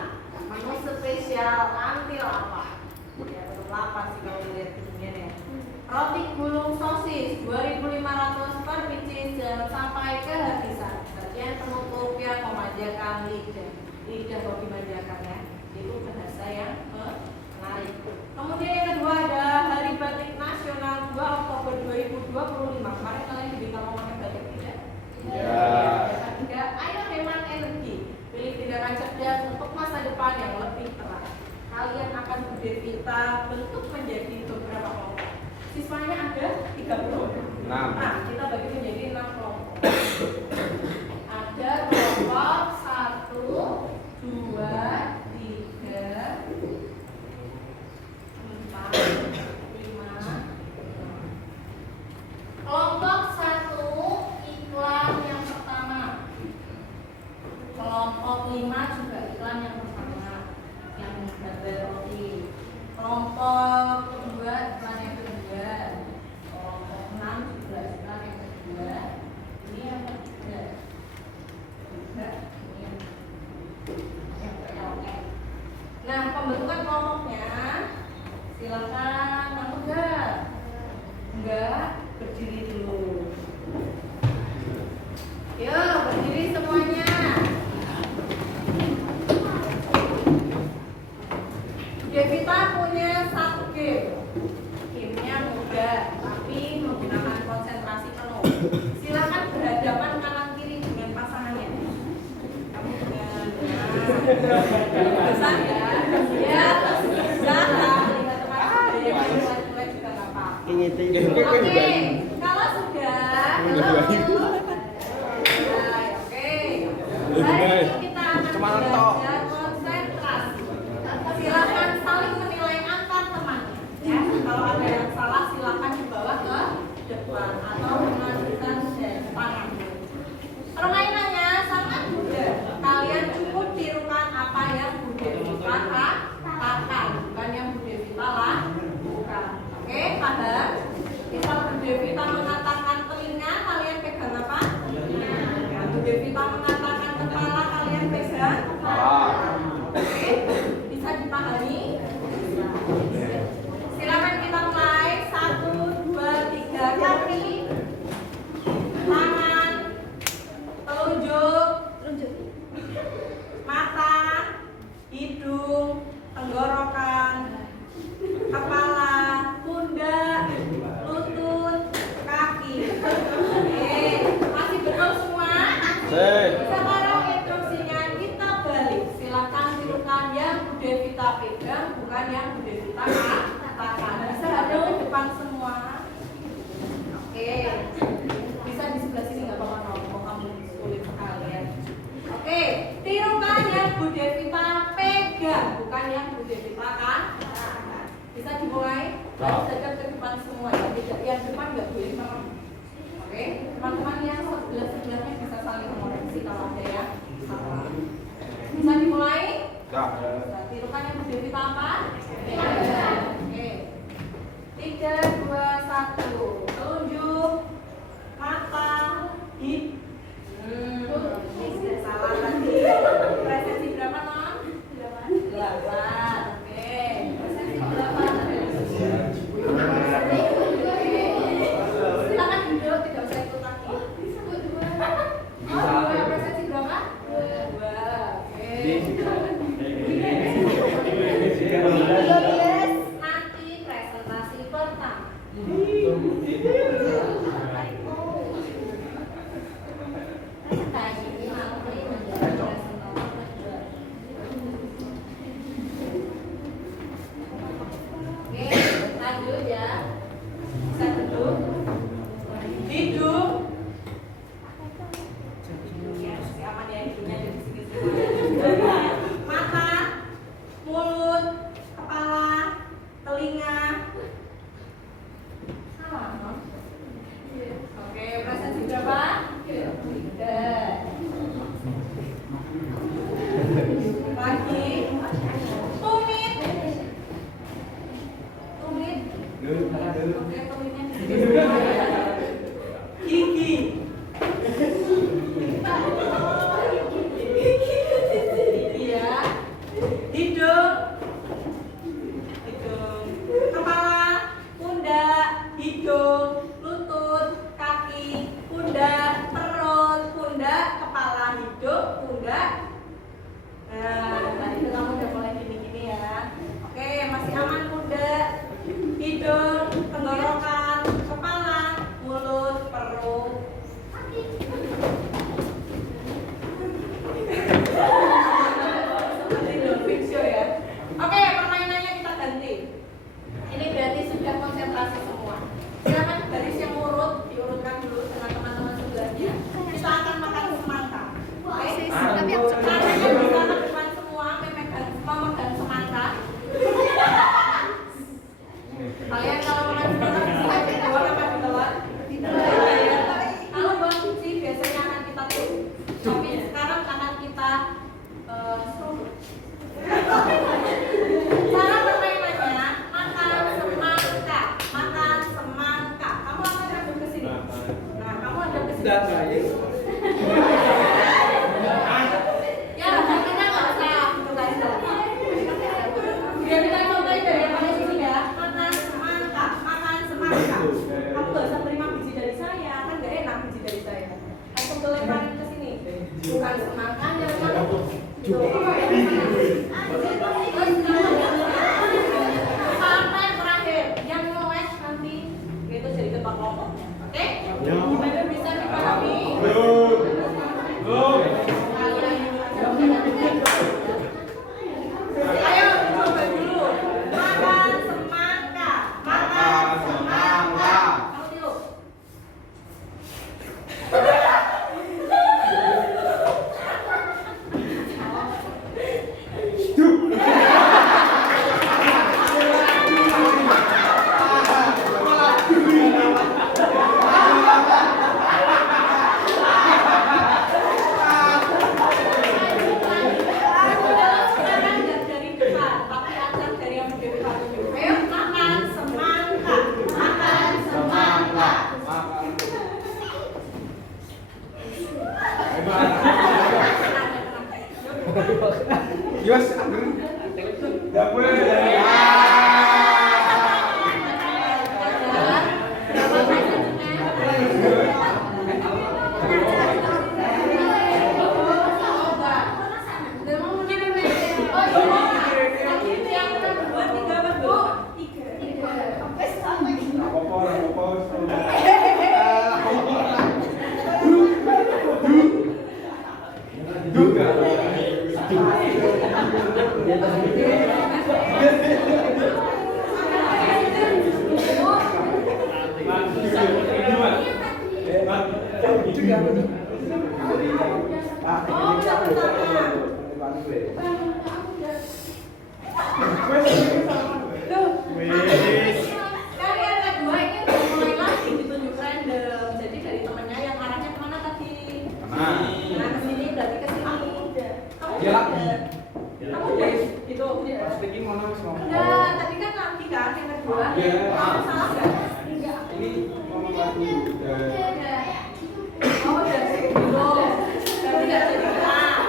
menu spesial anti lapar. Ya betul lapar sih kalau dilihat beginian ya. Roti gulung sosis 2.500 per biji, jangan sampai kehabisan. Bagian penutup yang memanjakan lidah. Lidah kok dimanjakan ya. Itu bahasa yang menarik. Kemudian yang kedua ada Hari Batik Nasional 2 Oktober 2025. Kemarin kalian diminta mau pakai batik tidak? Ya. Yang ketiga, ayo hemat energi. Pilih tindakan cerdas untuk masa depan yang lebih terang. Kalian akan Bu Devita bentuk menjadi beberapa kelompok. Siswanya ada 30. Nah, kita bagi menjadi 6 kelompok. Ada kelompok 1, 2, 3, 4, 5. Kelompok 1 iklan yang pertama. Kelompok 5 juga iklan yang pertama, yang gambar roti. Kelompok 2 iklan yang kedua. Kelompok 6 juga iklan yang kedua. Ini yang ketiga. Ini yang ketiga. Oke. Nah, pembentukan kelompoknya silakan masuk enggak berdiri dulu. Yuk, berdiri semuanya. Devita punya 1 game. Gamenya mudah, tapi menggunakan konsentrasi penuh. Silakan berhadapan kanan kiri dengan pasangannya. Kamu dengan besar ya? Ya, besar lah. Lihat teman-teman yang mulai juga nggak apa-apa. Oke, kalau sudah, baik, kita akan belajar konsentrasi. Silakan saling menilai antar temannya. Ya, kalau ada yang salah silakan dibawa ke depan atau mengajukan tangan. Permainannya sangat mudah. Kalian cukup tirukan apa yang Bu Devita katakan, bukan yang Bu Devita lakukan. Oke, paham? Misal Bu Devita mengatakan telinga, kalian pegang apa? Bu Devita mengatakan kepala, kalian pegang kepala. Oke, bisa dipahami? Silakan kita mulai. 1, 2, 3. Kaki, tangan, telunjuk, mata, hidung, tenggorokan, kepala, pundak, lutut, kaki. Oke, masih betul semua? Sekarang instruksinya kita balik. Silakan tirukan yang Bu Devita pegang, bukan yang Bu Devita katakan. Bisa ada ke depan semua. Oke, bisa di sebelah sini nggak apa-apa, mau kamu sulit sekali ya. Oke, tirukan yang Bu Devita pegang, bukan yang Bu Devita katakan. Bisa dimulai, harus dekat ke depan semua ya. Tidak, yang depan nggak boleh merem. Oke, teman-teman yang sebelah-sebelahnya bisa saling mengoreksi kalau ada yang salah. Bisa dimulai? Nah, tirukan yang Bu Devita apa? Oke. 3, 2, 1. Telunjuk, mata, hip. Ini sudah salah tadi. Presensi berapa, non? 8. Oke. Presensi berapa? Silakan duduk, tidak usah ikut lagi. Oh, 2. Presensi berapa? 2. Oke. Nanti presentasi pertama. Oke, lanjut ya. Bisa duduk. Hidup. Ya, si aman ya hidupnya ada di sini semua. Mata, mulut, kepala, telinga. Salah, non? Oke, presensi berapa? 3. Lagi. Tumit. Tumit. Oke, tumitnya di sini semua ya. Gigi. Gigi ya. Hidung. Hidung. Kepala, pundak, hidung, lutut, kaki, pundak, perut, pundak, kepala, hidung, pundak. Nah, tadi itu kamu udah mulai gini-gini ya. Oke, masih aman pundak, hidung, tenggorokan, kepala, mulut, perut, kaki. Seperti dolphin show ya. Oke, permainannya kita ganti. Ini berarti sudah konsentrasi semua. Silakan baris yang urut diurutkan dulu dengan teman-teman sebelahnya. Kita akan makan semangka. Oke? Tangannya bisa ke depan semua, memegang semangka. Kalian kalau makan semangka bisa ditelan apa ditelan? Ditelan. Kalau buang cuci biasanya akan kita tutup. Tapi sekarang akan kita seruput. Cara permainannya makan semangka, makan semangka. Kamu akan hadap ke sini. Nah, kamu hadap ke sini. Ya, kita nggak usah gitu guys. Biar kita contohin dari yang paling sini ya. Makan semangka, makan semangka. Kamu nggak usah terima biji dari saya, kan nggak enak biji dari saya. Langsung dilemparin ke sini. Bukan semangkanya, sampai terakhir yang ngeles nanti itu jadi ketua kelompoknya, oke? Bisa dipahami? kan yang kedua? Iya. Kamu salah nggak? Ini ngomong lagu udah. Oh udah sih belum. Berarti nggak jadi ulang.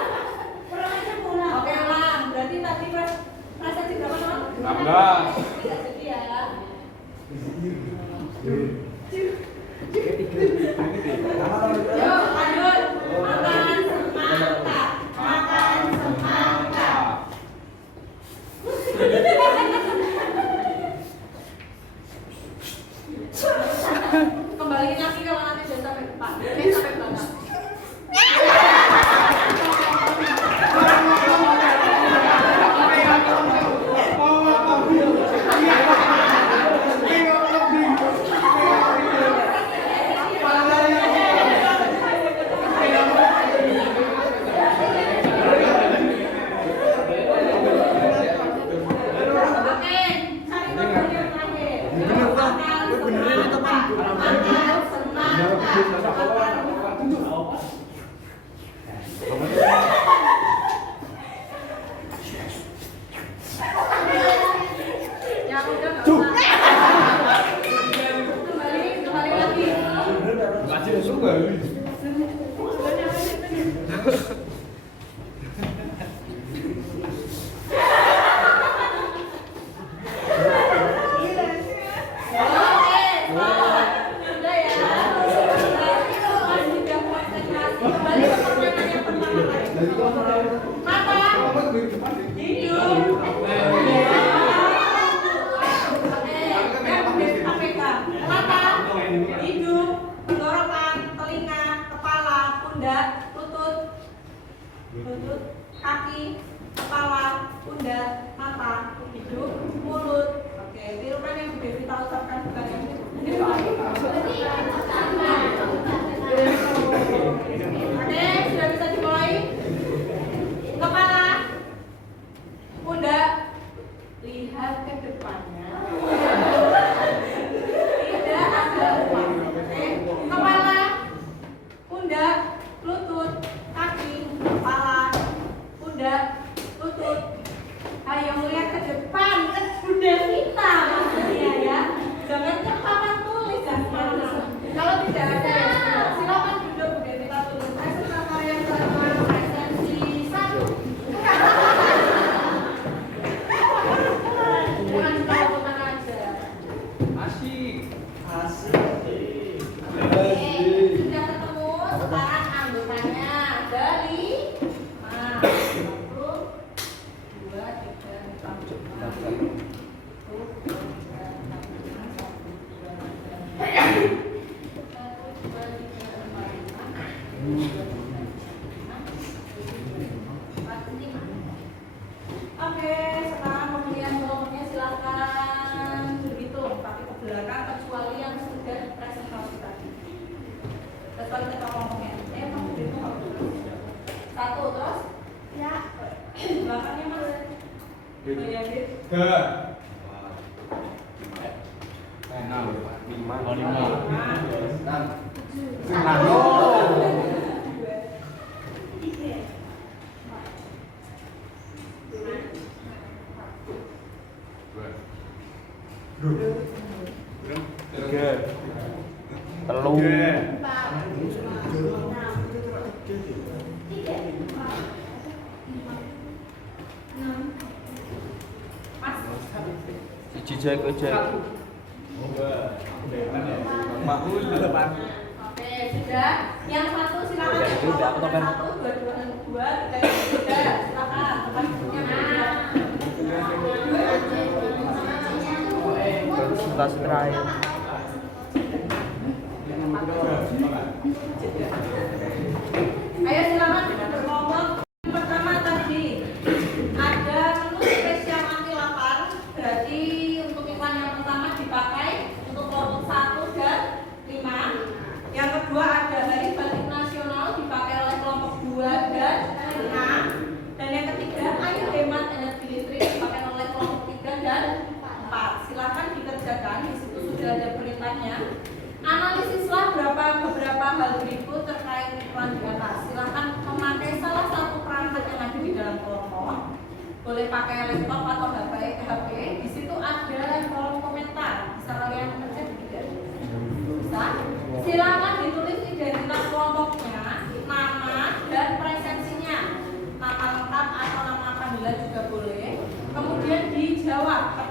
Oke ulang. Berarti tadi prestasi berapa teman? 16. Tidak jadi ya. Yuk lanjut. Makan semangka. Makan semangka. Kembaliin lagi kalau nanti sudah sampai depan. Sampai belakang. Oke, cari nomor yang terakhir. Beneran teman. Yang udah nggak usah. Kembali lagi. Masih suka. Oke, sudah ya. Sudah konsentrasi. Kembali ke permainan yang pertama tadi. Mata, hidup. Mata, hidung, tenggorokan, telinga, kepala, pundak, lutut, kaki, kepala, pundak, mata, hidung, mulut. Oke, tirukan yang Bu Devi tahu ucapkan bukan yang Oke, sudah bisa dimulai. Kepala, pundak, lihat ke depannya. Tidak ada uang. Oke. Kepala, pundak, lutut, kaki, kepala, pundak, lutut. Ayo melihat ke depan, ke Bunda Vita maksudnya ya. Jangan ke papan tulis dan mana. Kalau tidak ada ya, silakan duduk Bunda Vita tulis. Saya karya satuan presensi 1. Jangan tahu aja. Asik. Oke, sudah ketemu. Sekarang anggotanya ada 5. 1, 2, 3, 4, 5. 5. Oke, sekarang pemilihan kelompoknya silakan berhitung tapi ke belakang kecuali yang sudah presentasi tadi. Kecuali kita kelompoknya. Emang berhitung nggak boleh. 1 terus? Ya. Belakangnya mas. Iya, Dit. Ke. 6, 5, 6. Telu. Siji jek ojek. Mahul depan. Oke, sudah. Yang 1 silakan. Yang 1, 2, 3, silakan. Tempat duduknya. Konsultasi terakhir. Ayo silakan berkelompok. Yang pertama tadi ada menu spesial anti lapar. Berarti untuk iklan yang pertama dipakai untuk kelompok 1 dan 5. Yang kedua ada hari batik nasional dipakai oleh kelompok 2 dan 6. Dan yang ketiga ayo hemat energi listrik dipakai oleh kelompok 3 dan 4. Silakan dikerjakan, di situ sudah ada perintahnya. Analisislah beberapa hal berikut terkait iklan di atas. Silakan memakai salah satu perangkat yang ada di dalam kelompok. Boleh pakai laptop atau HP. Di situ ada kolom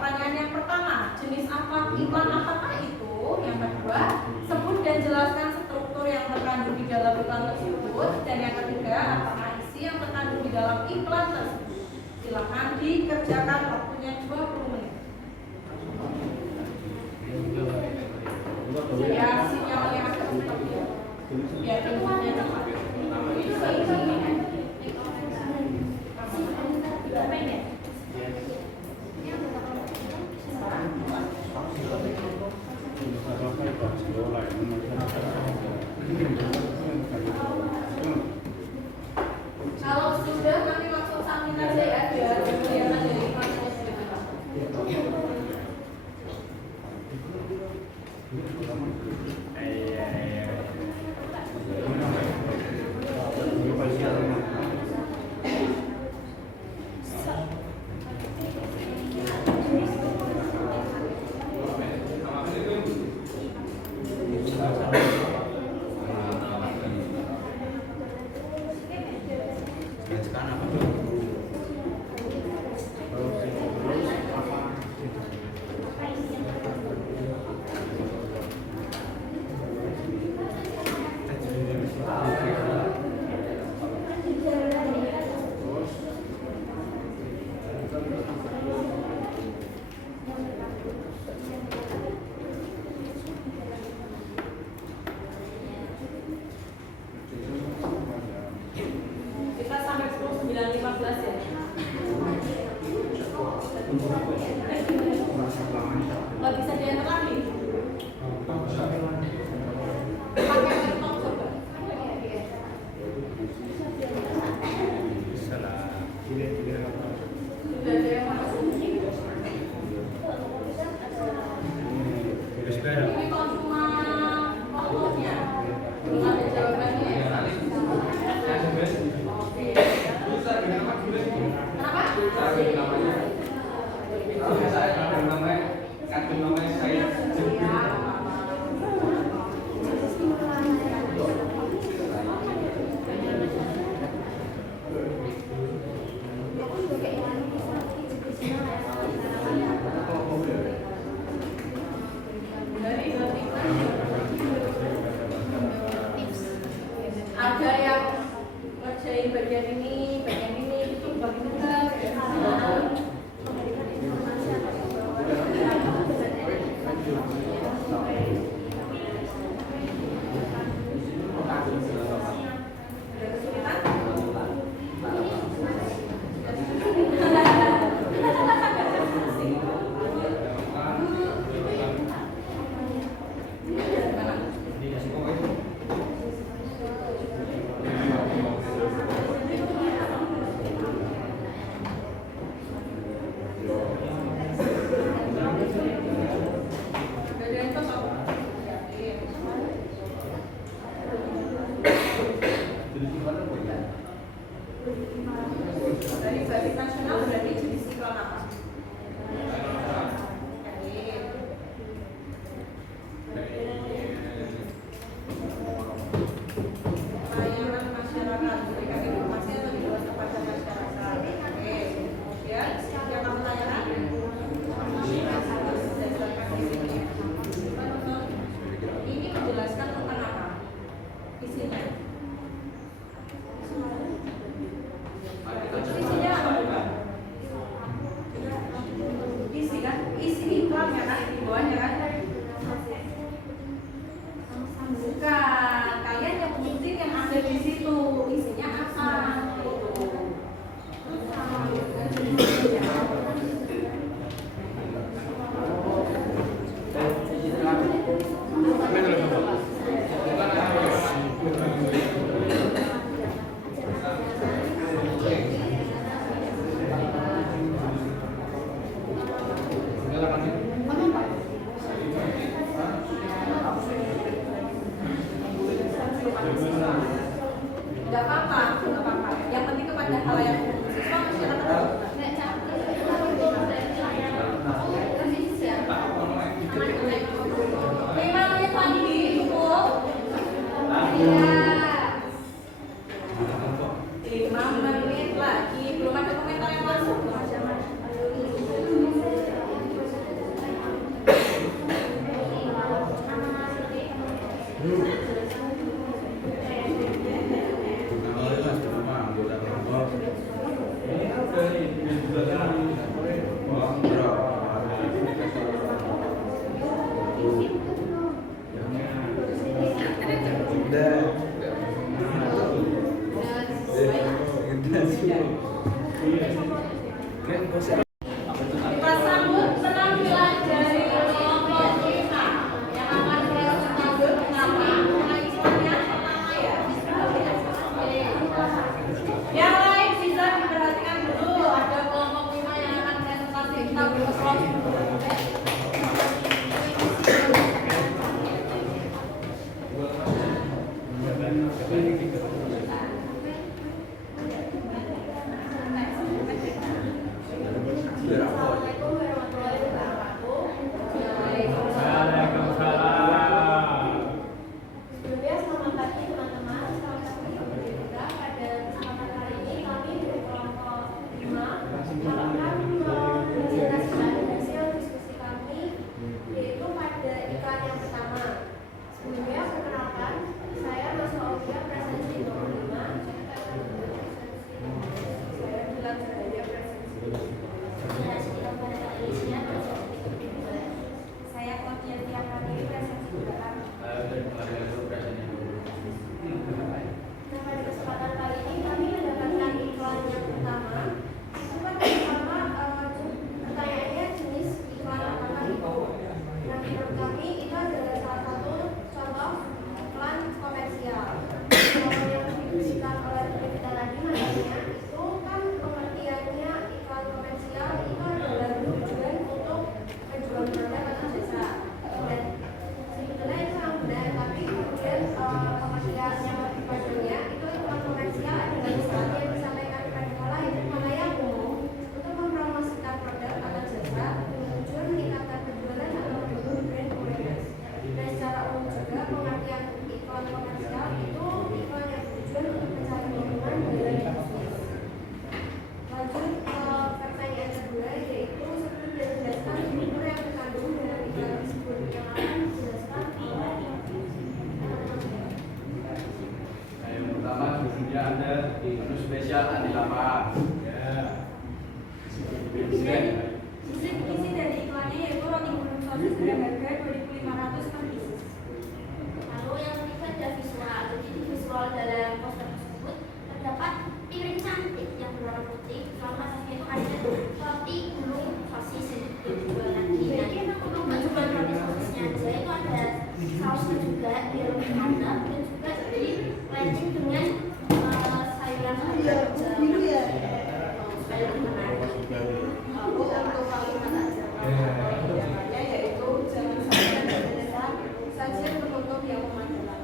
pertanyaan yang pertama, jenis apa iklan apakah itu? Yang kedua, sebut dan jelaskan struktur yang terkandung di dalam iklan tersebut. Dan yang ketiga, apakah isi yang terkandung di dalam iklan tersebut? Silakan dikerjakan, waktunya 20 menit. Ya, sinyalnya agak stop ya. Ya, tentunya cepat. Kalau sudah nanti langsung samin aja ya biar kelihatan dari iklannya sudah. Kita sampai pukul 9.15 ya. Nggak bisa diantar lagi. Pakai laptop coba. Sudah ada yang masuk. Ini kok cuma fotonya, belum ada jawabannya ya. Oke. Ada yang ngerjain bagian ini itu bagi tugas. Dari basis nasional berarti jenis iklan apa? Pelayanan masyarakat, memberikan informasi atau dijual kepada masyarakat. Oke, kemudian yang kamu tanyakan? Berdasarkan di sini. Ini menjelaskan tentang apa? Isinya. Isinya apa? Isi kan? Isi iklannya kan? Di bawahnya kan? Bukan, kalian yang penting yang ada di situ isinya apa? Kita sambut penampilan dari kelompok 5 yang akan presentasi pertama. Pengajiannya pertama ya. Yang lain bisa diperhatikan dulu. Ada kelompok 5 yang akan presentasi kita berkelompok. Assalamualaikum warahmatullahi wabarakatuh. Waalaikumsalam. Sebelumnya selamat pagi teman-teman. Selamat pagi juga. Pada kesempatan kali ini kami dari kelompok 5 akan menjelaskan hasil diskusi kami, yaitu pada iklan yang pertama. Sebelumnya perkenalkan, saya Mas Aulia, presensi nomor 5. Saya bilang saya presensi. Saya Claudia Tiapratri, presensi belakang. Nah, pada kesempatan kali ini kami mendapatkan iklan yang pertama. Iklan yang pertama, pertanyaannya jenis iklan apakah itu? Nah, menurut kami itu adalah salah satu contoh iklan komersial. Kalau yang diberikan oleh kita tadi namanya itu kan pengertiannya iklan komersial itu adalah tujuan untuk menjual produk atau jasa. Dan sebetulnya itu yang benar, tapi kemudian pengertian yang lebih padanya itu iklan komersial adalah sesuatu yang disampaikan kepada halayak umum untuk mempromosikan produk atau jasa dengan tujuan meningkatkan penjualan atau membangun brand awareness. Dan secara umum juga pengertian iklan komersial itu iklan yang bertujuan untuk mencari keuntungan dalam bisnis. Lanjut ke pertanyaan kedua, yaitu seperti dijelaskan struktur yang terkandung dalam iklan tersebut yang akan dijelaskan oleh Yang pertama sebelumnya ada menu spesial anti lama. Isi dari iklannya yaitu roti gulung sosis dengan harga 2.500 per pieces. Lalu yang ketiga ada visual. Jadi di visual dalam poster tersebut terdapat piring cantik yang berwarna putih. Lalu atasnya itu ada roti gulung sosis yang dijual lagi. Nah, untuk menjual roti sosisnya aja itu ada sausnya juga di dalam kandang dan juga di plating dengan sayuran biru ya. Supaya lebih menarik. Lalu untuk kalimat ajarannya yaitu jangan sampai terjadi sajian tertutup yang memanjakan.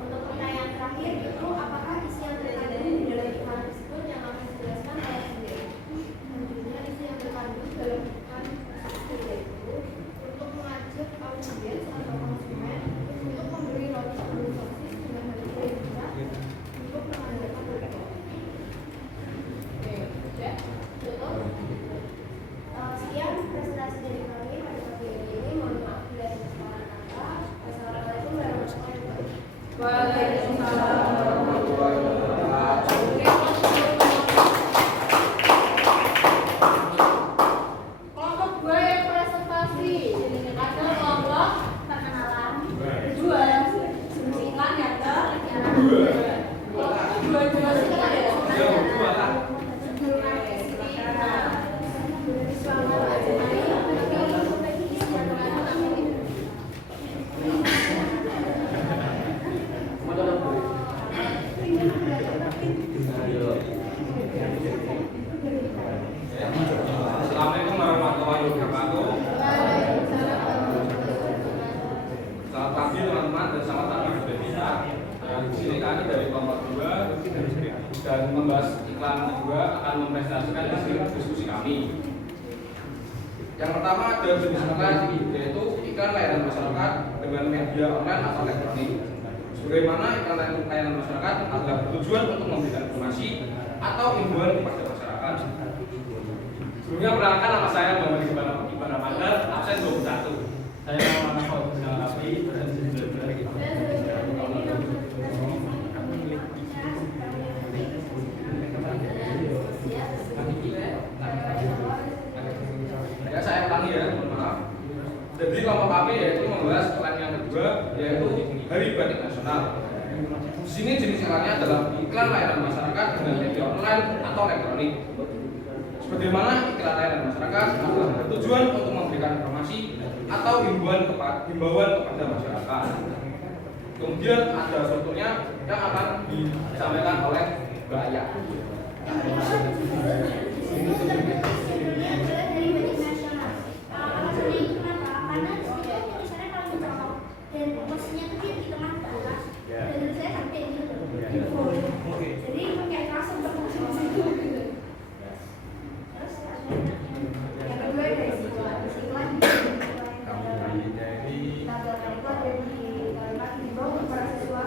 Untuk pertanyaan terakhir itu apakah isi yang terkandung di dalam iklan tersebut yang akan dijelaskan oleh sendiri. Tentunya isi yang terkandung dalam iklan tersebut yaitu untuk mengajak audiens atau konsumen untuk membeli roti gulung sosis dengan harga yang murah untuk mengandalkan produk. Oke, ya. Tutup. Sekian presentasi dari kami pada pagi ini. Mohon maaf bila ada kesalahan kata. Wassalamualaikum warahmatullahi wabarakatuh. Waalaikumsalam warahmatullahi wabarakatuh. Kelompok 2 yang presentasi. Ada kelompok Perkenalan. kedua jenis iklan yang kedua. Kelompok 2 jenis iklan ya. Assalamualaikum warahmatullahi wabarakatuh. Selamat pagi teman-teman dan selamat pagi juga bisa. Di sini kami dari kelompok 2 dan membahas iklan kedua akan mempresentasikan hasil diskusi kami. Yang pertama ada jenis iklan yaitu iklan layanan masyarakat dengan media online atau elektronik. Sebagaimana iklan layanan masyarakat adalah bertujuan untuk memberikan informasi atau himbauan kepada masyarakat. Sebelumnya perkenalkan nama saya Muhammad Iqbal Ramadan, absen 21. Saya nama Fauzul Afi, ya saya ulangi ya, mohon maaf. Jadi kelompok kami yaitu membahas iklan yang kedua, yaitu Hari Batik Nasional. Di sini jenis iklannya adalah iklan layanan masyarakat dengan media online atau elektronik. Sebagaimana iklan layanan masyarakat adalah bertujuan untuk memberikan informasi atau himbauan kepada masyarakat. Kemudian ada strukturnya yang akan disampaikan oleh Mbak Aya. Dan posisinya itu di tengah ke atas dan saya sampai gitu. Jadi pakai langsung berfungsi di situ gitu. Terus yang kedua dari siklan ditampilkan itu ada di kalimat himbau kepada siswa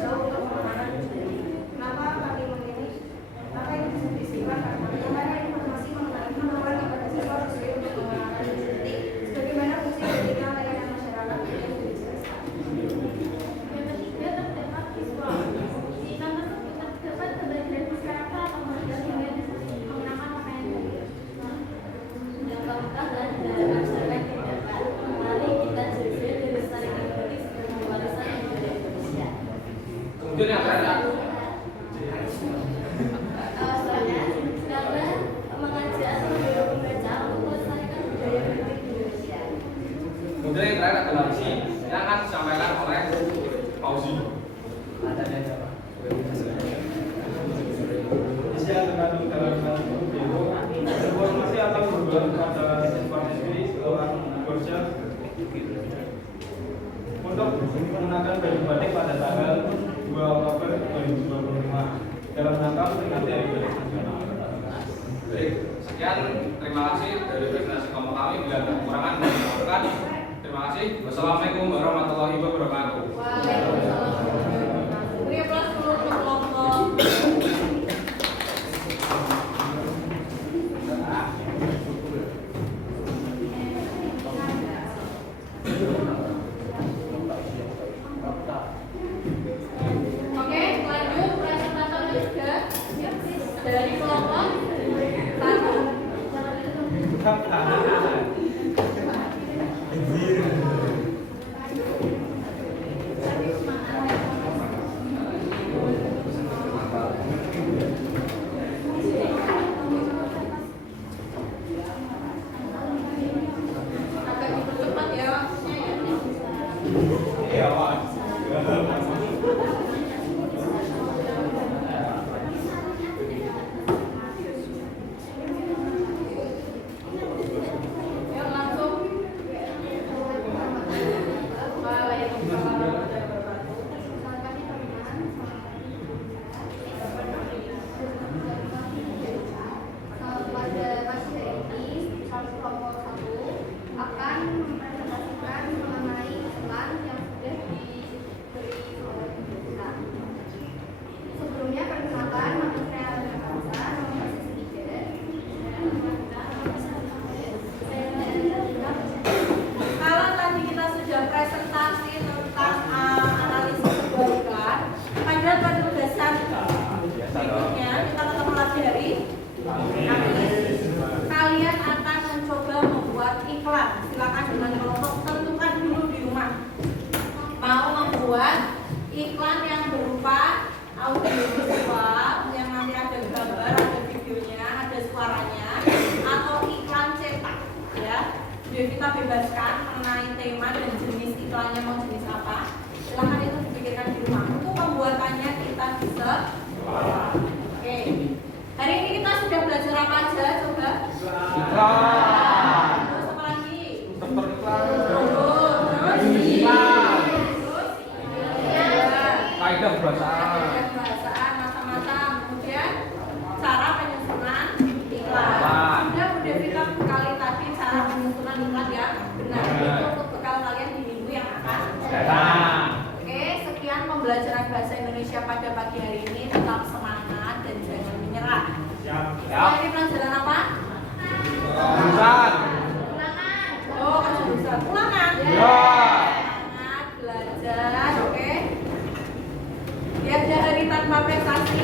jauh untuk mengenalkan diri. Kenapa kami memilih? Kenapa ini bisa disiklan? Karena informasi mengenai kepada siswa sesuai untuk mengenalkan diri. Sebagaimana fungsi dari iklan layanan masyarakat yang sudah dijelaskan. Yang ketiga terdapat visual. Di iklan tersebut terdapat kebagian masyarakat atau model yang mengenakan pakaian batik. Yang keempat adalah masyarakat yang dapat. Mari kita jaga dan lestarikan batik sebagai warisan yang ada di Indonesia. Kemudian yang terakhir, karena mengajak atau mendorong pembaca untuk melestarikan budaya batik di Indonesia. kemudian yang terakhir adalah isi yang akan disampaikan oleh Fauzi. Isi yang terkandung dalam naskah yaitu informasi atau perubahan pada siswa-siswi sekolah Borja untuk mengenakan baju batik pada tanggal 2 Oktober 2025 dalam rangka memperingati Hari Batik Nasional. Baik, sekian, terima kasih dari presentasi kelompok kami. Bila ada kekurangan mohon dimaafkan. Terima kasih. Wassalamualaikum warahmatullahi wabarakatuh. Waalaikumsalam. Beri aplaus dulu untuk kelompok. Oke, lanjut presentator ketiga dari kelompok 1. Agak dipercepat ya waktunya ya. Iya, Pak. Yuk langsung. Waalaikumsalam warahmatullahi wabarakatuh. Pada pagi hari ini, kelompok 1 akan mempresentasikan mengenai iklan yang sudah diberi oleh pemerintah. Sebelumnya perkenalkan, nama saya Alina Kansa, nomor basis 3. Kalau tadi kita sudah presentasi tentang analisis sebuah iklan, pada penugasan berikutnya kita ketemu lagi hari Kamis. Kalian akan mencoba membuat iklan. Silakan dengan kelompok tentukan dulu di rumah. Mau membuat iklan yang berupa audio visual yang nanti ada gambar, ada videonya, ada suaranya, atau iklan cetak, ya. Jadi kita bebaskan mengenai tema dan jenis iklannya mau jenis apa. Silakan itu dipikirkan di rumah. Untuk pembuatannya kita bisa. Oke. Hari ini kita sudah belajar apa aja? Coba. Iklan. Terus apa lagi? Struktur iklan. Terus Iklan. Terus Kaidah bahasaan. kaidah bahasaan macam-macam. Kemudian cara penyusunan iklan. Iklan. Sudah Bu Devita kali tadi cara penyusunan iklan yang benar. Itu untuk bekal kalian di minggu yang akan Datang. Oke, sekian pembelajaran bahasa Indonesia pada pagi hari ini. Tetap semangat dan jangan menyerah. Siap. Ini pelajaran apa? Jurusan. Oh, kejurusan ulangan. Ya. Semangat belajar, oke? Tiada hari tanpa prestasi.